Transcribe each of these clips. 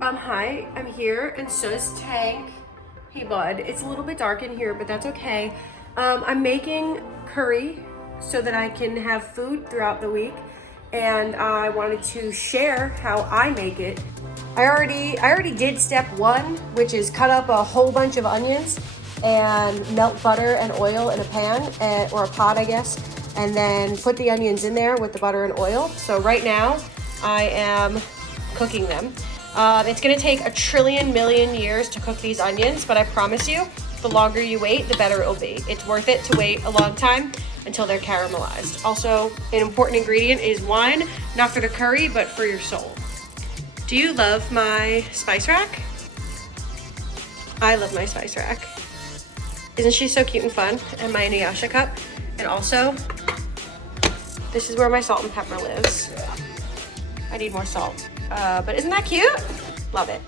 Hi, I'm here, and so is Tank. Hey, bud. It's a little bit dark in here, but that's okay. I'm making curry so that I can have food throughout the week, and I wanted to share how I make it. I already did step one, which is cut up a whole bunch of onions and melt butter and oil in a pan, or a pot, I guess, and then put the onions in there with the butter and oil. So right now, I am cooking them. It's gonna take a trillion million years to cook these onions, but I promise you, the longer you wait, the better it'll be. It's worth it to wait a long time until they're caramelized. Also, an important ingredient is wine, not for the curry, but for your soul. Do you love my spice rack? I love my spice rack. Isn't she so cute and fun? And my Inuyasha cup. And also, this is where my salt and pepper lives. I need more salt. But isn't that cute? Love it.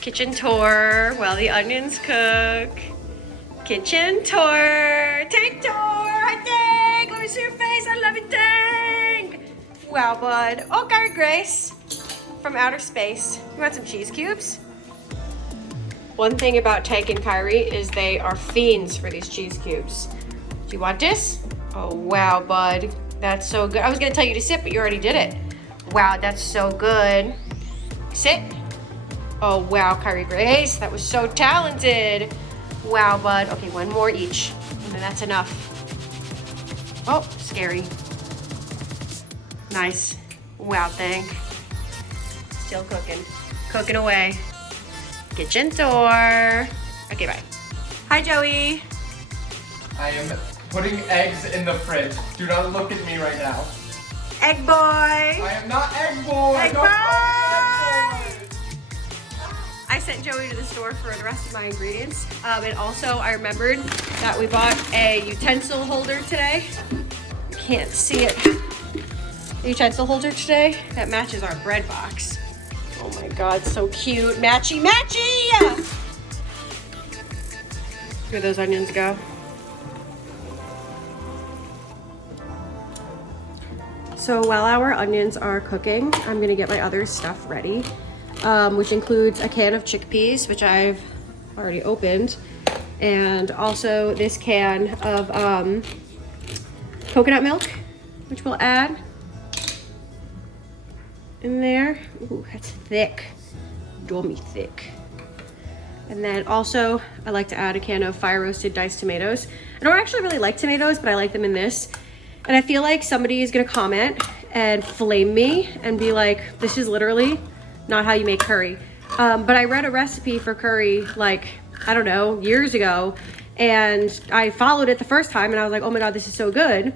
Kitchen tour while the onions cook. Kitchen tour. Tank tour. Hi, Tank. Let me see your face. I love you, Tank. Wow, bud. Oh, Gary Grace from outer space. You want some cheese cubes? One thing about Tank and Kyrie is they are fiends for these cheese cubes. Do you want this? Oh, wow, bud. That's so good. I was gonna tell you to sit, but you already did it. Wow, that's so good. Sit. Oh, wow, Kyrie Grace. That was so talented. Wow, bud. Okay, one more each. And then that's enough. Oh, scary. Nice. Wow, Tank. Still cooking. Cooking away. Kitchen tour. Okay, bye. Hi, Joey. I am putting eggs in the fridge. Do not look at me right now. Egg boy. I am not egg boy. Egg Don't call me egg boy. I sent Joey to the store for the rest of my ingredients. And also I remembered that we bought a utensil holder today. You can't see it. A utensil holder today that matches our bread box. Oh my God, so cute. Matchy, matchy! Where those onions go. So while our onions are cooking, I'm gonna get my other stuff ready, which includes a can of chickpeas, which I've already opened, and also this can of coconut milk, which we'll add in there. Ooh, that's thick, dummy thick. And then also, I like to add a can of fire roasted diced tomatoes. I don't actually really like tomatoes, but I like them in this. And I feel like somebody is gonna comment and flame me and be like, this is literally not how you make curry. But I read a recipe for curry like, I don't know, years ago. And I followed it the first time and I was like, oh my God, this is so good.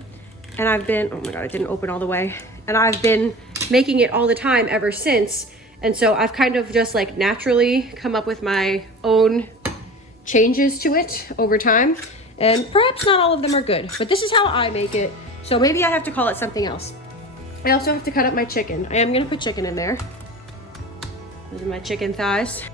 And I've been, oh my God, it didn't open all the way. And I've been making it all the time ever since. And so I've kind of just like naturally come up with my own changes to it over time. And perhaps not all of them are good, but this is how I make it. So maybe I have to call it something else. I also have to cut up my chicken. I am gonna put chicken in there. Those are my chicken thighs.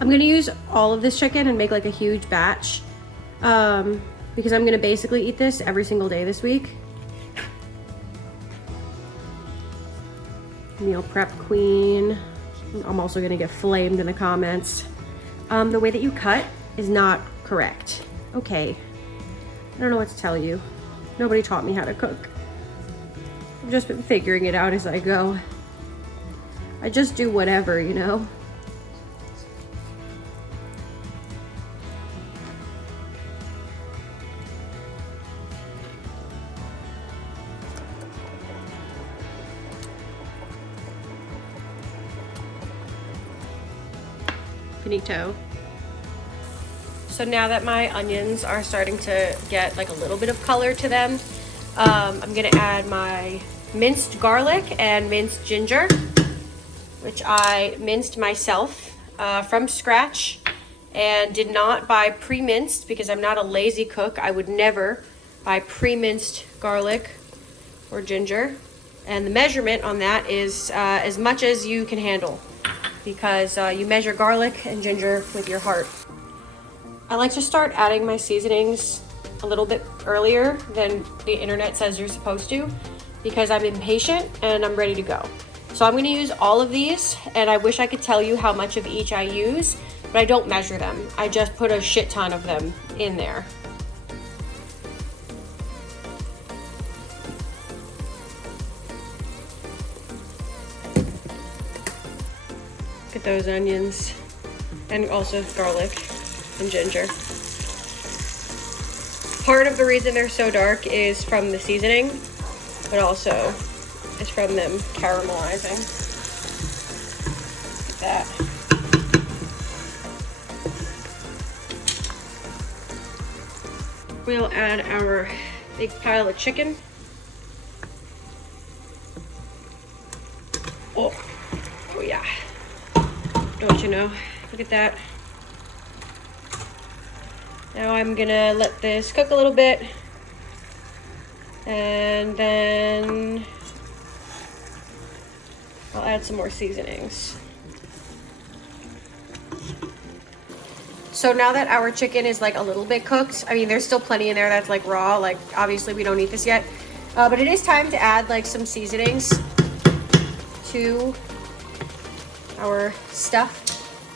I'm gonna use all of this chicken and make like a huge batch because I'm gonna basically eat this every single day this week. Meal prep queen. I'm also gonna get flamed in the comments. The way that you cut is not correct. Okay, I don't know what to tell you. Nobody taught me how to cook. I've just been figuring it out as I go. I just do whatever, you know? Finito. So now that my onions are starting to get like a little bit of color to them, I'm gonna add my minced garlic and minced ginger, which I minced myself from scratch and did not buy pre-minced because I'm not a lazy cook. I would never buy pre-minced garlic or ginger. And the measurement on that is as much as you can handle, because you measure garlic and ginger with your heart. I like to start adding my seasonings a little bit earlier than the internet says you're supposed to because I'm impatient and I'm ready to go. So I'm gonna use all of these, and I wish I could tell you how much of each I use, but I don't measure them. I just put a shit ton of them in there. Look at those onions, and also garlic and ginger. Part of the reason they're so dark is from the seasoning, but also is from them caramelizing. Look at that. We'll add our big pile of chicken. Oh yeah. Don't you know? Look at that. Now I'm gonna let this cook a little bit, and then I'll add some more seasonings. So now that our chicken is like a little bit cooked, I mean, there's still plenty in there that's like raw, like obviously we don't eat this yet, but it is time to add like some seasonings to our stuff.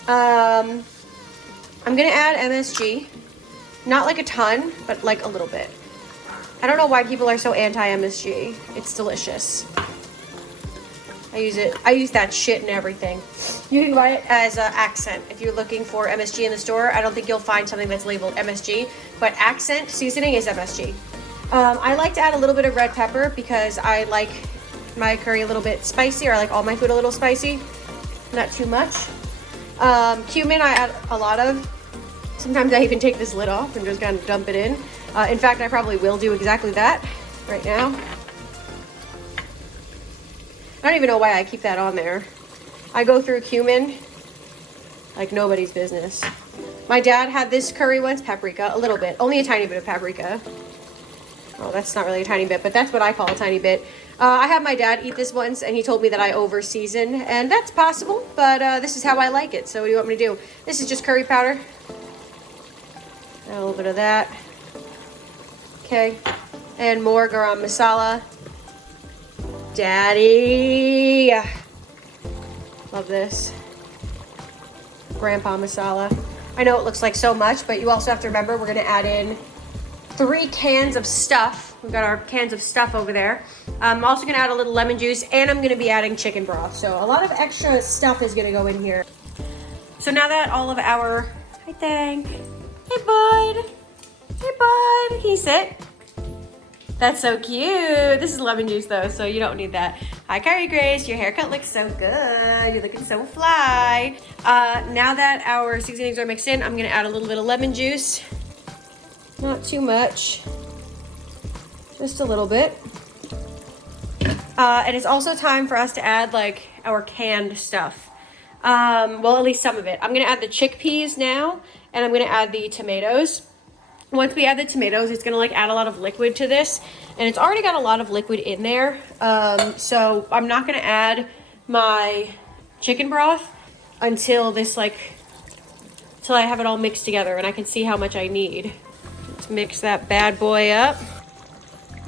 I'm gonna add MSG. Not like a ton, but like a little bit. I don't know why people are so anti-MSG. It's delicious. I use that shit in everything. You can buy it as an accent. If you're looking for MSG in the store, I don't think you'll find something that's labeled MSG, but accent seasoning is MSG. I like to add a little bit of red pepper because I like my curry a little bit spicy, or I like all my food a little spicy. Not too much. Cumin I add a lot of. Sometimes I even take this lid off and just kind of dump it in. In fact, I probably will do exactly that right now. I don't even know why I keep that on there. I go through cumin like nobody's business. My dad had this curry once, paprika, a little bit, only a tiny bit of paprika. Oh, that's not really a tiny bit, but that's what I call a tiny bit. I had my dad eat this once, and he told me that I over season, and that's possible, but this is how I like it. So what do you want me to do? This is just curry powder. A little bit of that. Okay. And more garam masala. Daddy. Love this. Grandpa masala. I know it looks like so much, but you also have to remember we're going to add in 3 cans of stuff. We've got our cans of stuff over there. I'm also going to add a little lemon juice, and I'm going to be adding chicken broth. So a lot of extra stuff is going to go in here. So now that all of our... I think... Hey, bud. Hey, bud. Can you sit? That's so cute. This is lemon juice, though, so you don't need that. Hi, Carrie Grace. Your haircut looks so good. You're looking so fly. Now that our seasonings are mixed in, I'm going to add a little bit of lemon juice. Not too much. Just a little bit. And it's also time for us to add, like, our canned stuff. Well, at least some of it. I'm going to add the chickpeas now. And I'm gonna add the tomatoes. Once we add the tomatoes, it's gonna like add a lot of liquid to this. And it's already got a lot of liquid in there. So I'm not gonna add my chicken broth until this till I have it all mixed together and I can see how much I need. Let's mix that bad boy up.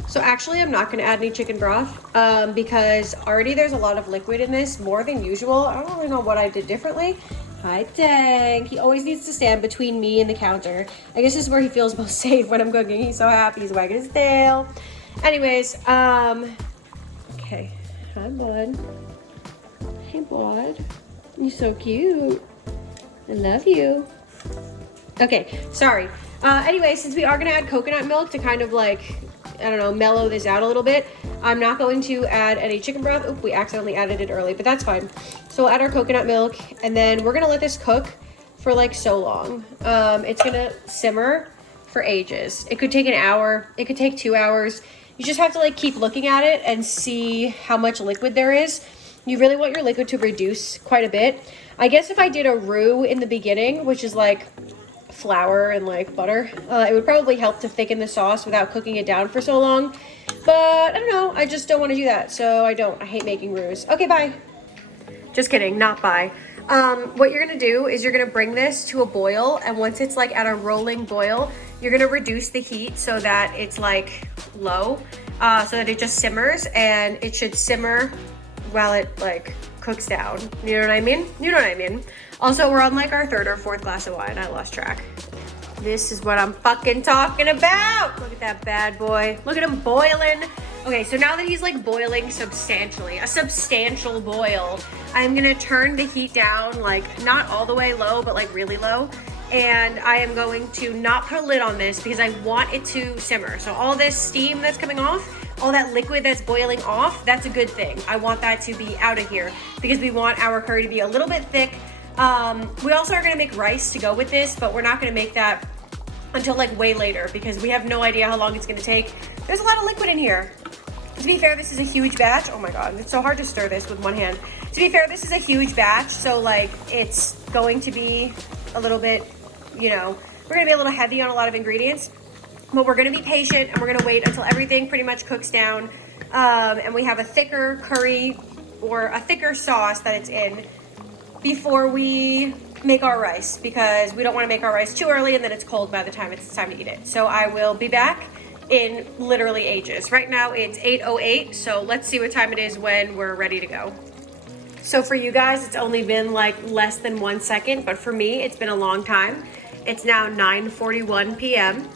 So actually I'm not gonna add any chicken broth because already there's a lot of liquid in this, more than usual. I don't really know what I did differently. Hi, Tank. He always needs to stand between me and the counter. I guess this is where he feels most safe when I'm cooking. He's so happy. He's wagging his tail. Anyways, okay. Hi, bud. Hey, bud. You're so cute. I love you. Okay, sorry. Anyway, since we are going to add coconut milk to kind of like, I don't know, mellow this out a little bit, I'm not going to add any chicken broth. Oop, we accidentally added it early, but that's fine. So we'll add our coconut milk, and then we're gonna let this cook for like so long. It's gonna simmer for ages. It could take an hour, it could take 2 hours. You just have to like keep looking at it and see how much liquid there is. You really want your liquid to reduce quite a bit. I guess if I did a roux in the beginning, which is like flour and like butter, it would probably help to thicken the sauce without cooking it down for so long. But I don't know, I just don't want to do that, so I don't. I hate making roux. Okay, bye. Just kidding, not bye. What you're gonna do is you're gonna bring this to a boil, and once it's like at a rolling boil, you're gonna reduce the heat so that it's like low, so that it just simmers, and it should simmer while it like cooks down. You know what I mean? You know what I mean. Also, we're on like our 3rd or 4th glass of wine. I lost track. This is what I'm fucking talking about. Look at that bad boy. Look at him boiling. Okay, so now that he's like boiling substantially, a substantial boil, I'm gonna turn the heat down, like not all the way low, but like really low. And I am going to not put a lid on this because I want it to simmer. So all this steam that's coming off, all that liquid that's boiling off, that's a good thing. I want that to be out of here because we want our curry to be a little bit thick. We also are gonna make rice to go with this, but we're not gonna make that until like way later because we have no idea how long it's gonna take. There's a lot of liquid in here. To be fair, this is a huge batch. Oh my God, it's so hard to stir this with one hand. To be fair, this is a huge batch, so like it's going to be a little bit, you know, we're gonna be a little heavy on a lot of ingredients, but we're gonna be patient and we're gonna wait until everything pretty much cooks down, and we have a thicker curry or a thicker sauce that it's in before we make our rice, because we don't wanna make our rice too early and then it's cold by the time it's time to eat it. So I will be back in literally ages. Right now it's 8:08, so let's see what time it is when we're ready to go. So for you guys, it's only been like less than 1 second, but for me, it's been a long time. It's now 9:41 p.m.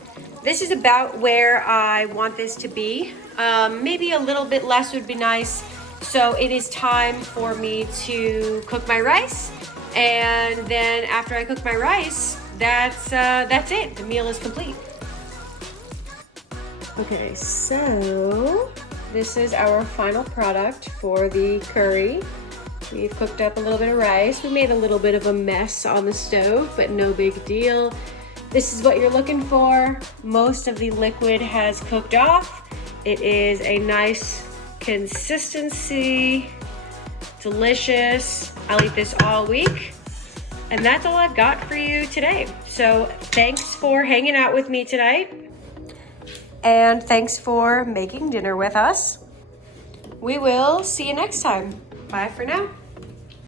This is about where I want this to be. Maybe a little bit less would be nice. So it is time for me to cook my rice. And then after I cook my rice, that's it. The meal is complete. Okay, so this is our final product for the curry. We've cooked up a little bit of rice. We made a little bit of a mess on the stove, but no big deal. This is what you're looking for. Most of the liquid has cooked off. It is a nice consistency, delicious. I'll eat this all week. And that's all I've got for you today. So thanks for hanging out with me tonight. And thanks for making dinner with us. We will see you next time. Bye for now.